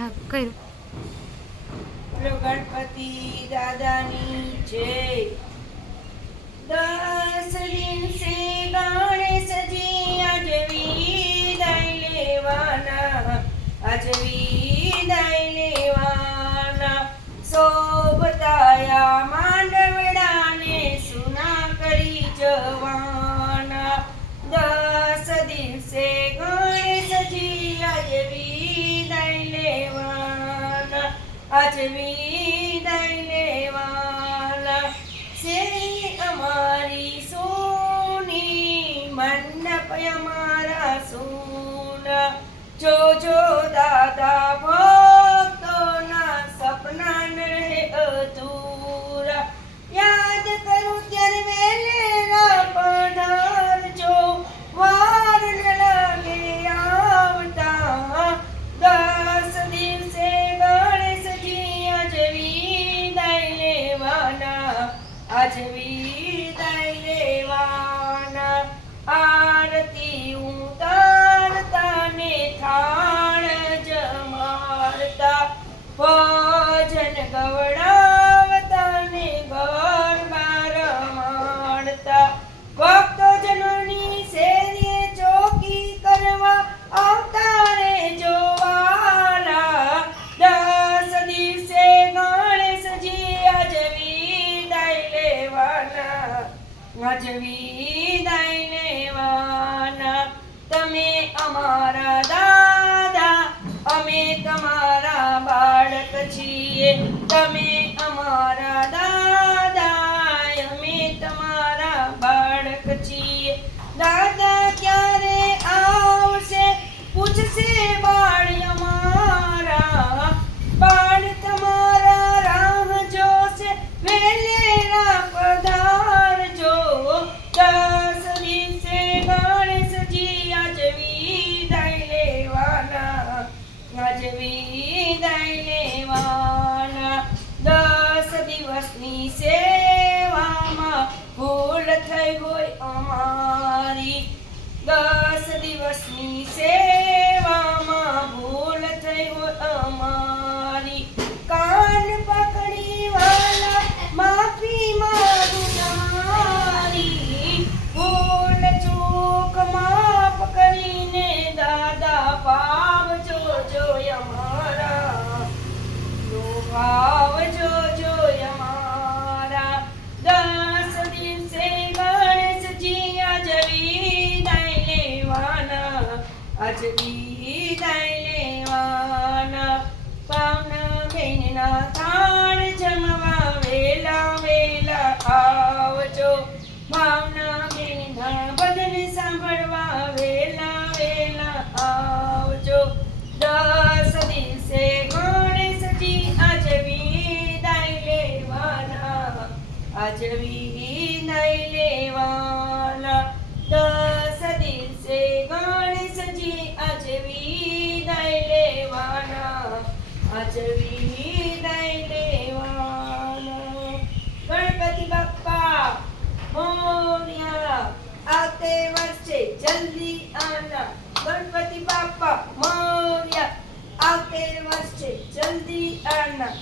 હા કર્યું. ગણપતિ દાદાની જય. દસ દિવસે ગણેશજી આજ દઈ લેવાના. આજ લેવાના દઈને લેવાના શેરી અમારી સોની મંડપ અમારા સોના જોજો જેવી લેવાના આજ દઈને લેવાના તમે અમારા દાદા અમે તમારા બાળક છીએ તમે આજ વિદાય લેવાના. દસ દિવસની સેવામાં ભૂલ થઈ હોય અમારી. દસ દિવસની સેવામાં વિદાય લેવાના, પાવના બેનના થાળ જમવા વેલા વેલા આવજો. ભાવના બેનના ભજન સાંભળવા વેલા વેલા આવજો. દસ દિવસે ગણેશજી આજ વિદાય લેવાના, અજવી વિદાય લેવાના. આજ વિદાય લેવાના ગણપતિ બાપ્પા મોર્યા આવતે વર્ષે જલ્દી આના. ગણપતિ બાપ્પા મોર્યા આવતે વર્ષે જલ્દી આના.